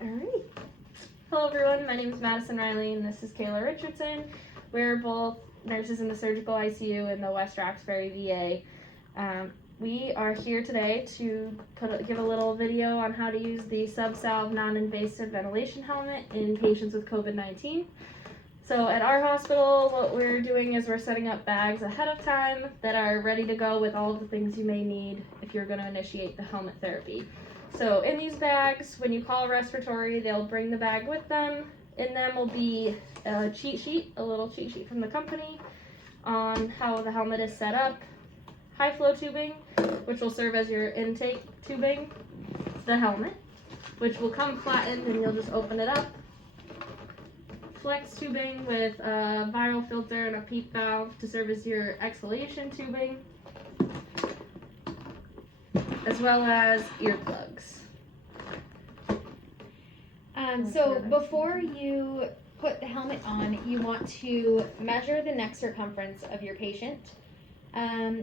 Alright. Hello everyone, my name is Madison Riley and this is Kayla Richardson. We're both nurses in the surgical ICU in the West Roxbury VA. We are here today to give a little video on how to use the subsalve non-invasive ventilation helmet in patients with COVID-19. So at our hospital, what we're doing is we're setting up bags ahead of time that are ready to go with all of the things you may need if you're going to initiate the helmet therapy. So in these bags, when you call respiratory, they'll bring the bag with them. In them will be a little cheat sheet from the company on how the helmet is set up. High flow tubing, which will serve as your intake tubing. The helmet, which will come flattened and you'll just open it up. Flex tubing with a viral filter and a PEEP valve to serve as your exhalation tubing, as well as earplugs. So before you put the helmet on, you want to measure the neck circumference of your patient.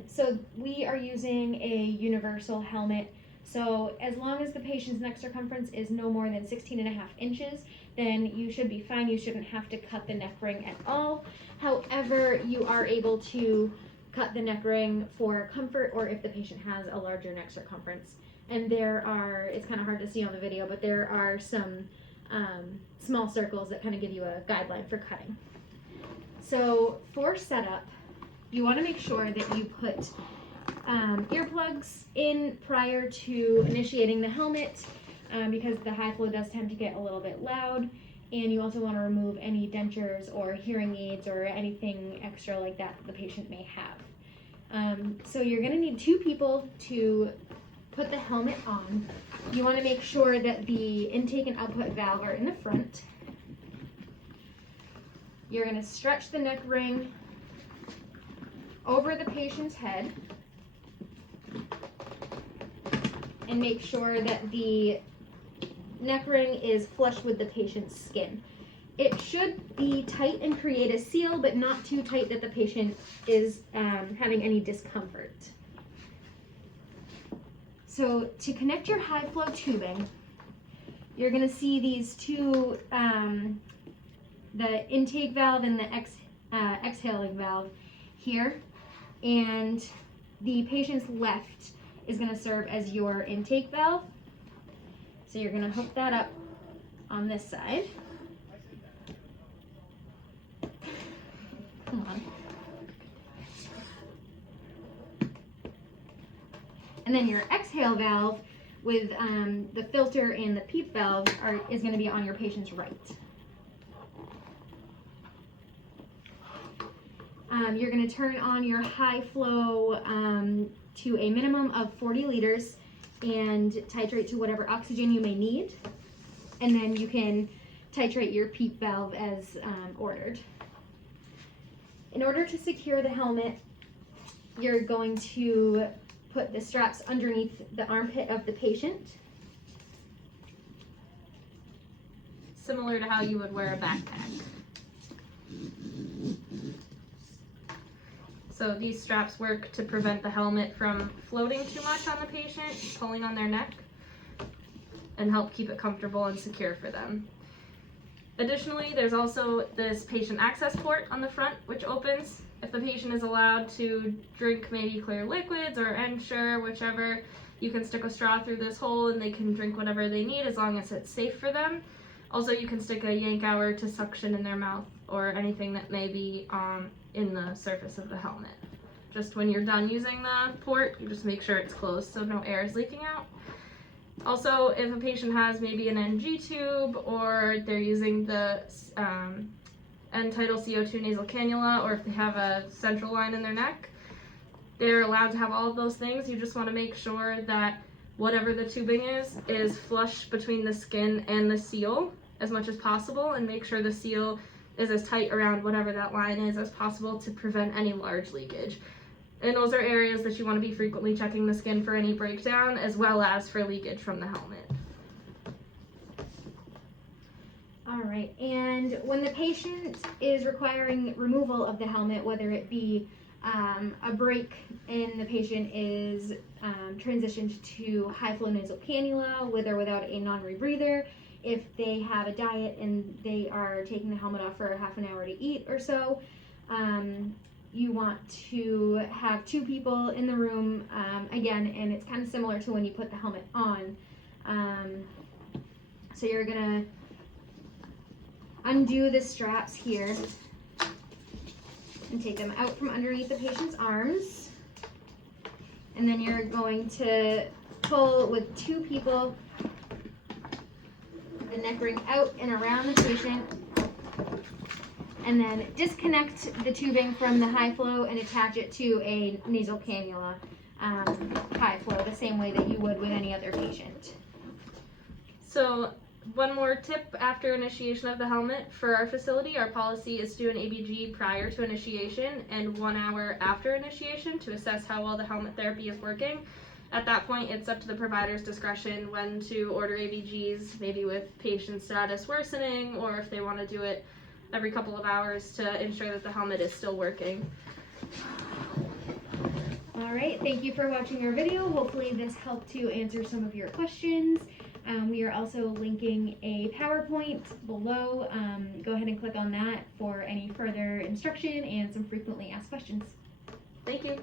So we are using a universal helmet. So as long as the patient's neck circumference is no more than 16.5 inches, then you should be fine. You shouldn't have to cut the neck ring at all. However, you are able to cut the neck ring for comfort or if the patient has a larger neck circumference. And it's kind of hard to see on the video, but there are some small circles that kind of give you a guideline for cutting. So for setup, you want to make sure that you put earplugs in prior to initiating the helmet because the high flow does tend to get a little bit loud, and you also want to remove any dentures or hearing aids or anything extra like that the patient may have. So you're going to need 2 people to put the helmet on. You want to make sure that the intake and output valve are in the front. You're going to stretch the neck ring over the patient's head and make sure that the neck ring is flush with the patient's skin. It should be tight and create a seal, but not too tight that the patient is having any discomfort. So to connect your high flow tubing, you're going to see these 2, the intake valve and the exhaling valve here, and the patient's left is going to serve as your intake valve. So you're going to hook that up on this side. Come on. And then your exhale valve with the filter and the PEEP valve is going to be on your patient's right. You're going to turn on your high flow to a minimum of 40 liters and titrate to whatever oxygen you may need. And then you can titrate your PEEP valve as ordered. In order to secure the helmet, you're going to put the straps underneath the armpit of the patient. Similar to how you would wear a backpack. So these straps work to prevent the helmet from floating too much on the patient, pulling on their neck, and help keep it comfortable and secure for them. Additionally, there's also this patient access port on the front, which opens if the patient is allowed to drink maybe clear liquids or Ensure, whichever. You can stick a straw through this hole and they can drink whatever they need as long as it's safe for them. Also, you can stick a yank hour to suction in their mouth or anything that may be in the surface of the helmet. Just when you're done using the port, you just make sure it's closed so no air is leaking out. Also, if a patient has maybe an NG tube or they're using the end-tidal CO2 nasal cannula, or if they have a central line in their neck, they're allowed to have all of those things. You just want to make sure that whatever the tubing is flush between the skin and the seal as much as possible, and make sure the seal is as tight around whatever that line is as possible to prevent any large leakage. And those are areas that you want to be frequently checking the skin for any breakdown, as well as for leakage from the helmet. All right, and when the patient is requiring removal of the helmet, whether it be a break and the patient is transitioned to high flow nasal cannula with or without a non-rebreather, if they have a diet and they are taking the helmet off for a half an hour to eat or so, you want to have 2 people in the room, again, and it's kind of similar to when you put the helmet on. So you're gonna undo the straps here and take them out from underneath the patient's arms. And then you're going to pull with 2 people, the neck ring out and around the patient, and then disconnect the tubing from the high flow and attach it to a nasal cannula, high flow, the same way that you would with any other patient. So one more tip after initiation of the helmet. For our facility, our policy is to do an ABG prior to initiation and 1 hour after initiation to assess how well the helmet therapy is working. At that point, it's up to the provider's discretion when to order ABGs, maybe with patient status worsening, or if they want to do it every couple of hours to ensure that the helmet is still working. Alright, thank you for watching our video. Hopefully this helped to answer some of your questions. We are also linking a PowerPoint below. Go ahead and click on that for any further instruction and some frequently asked questions. Thank you.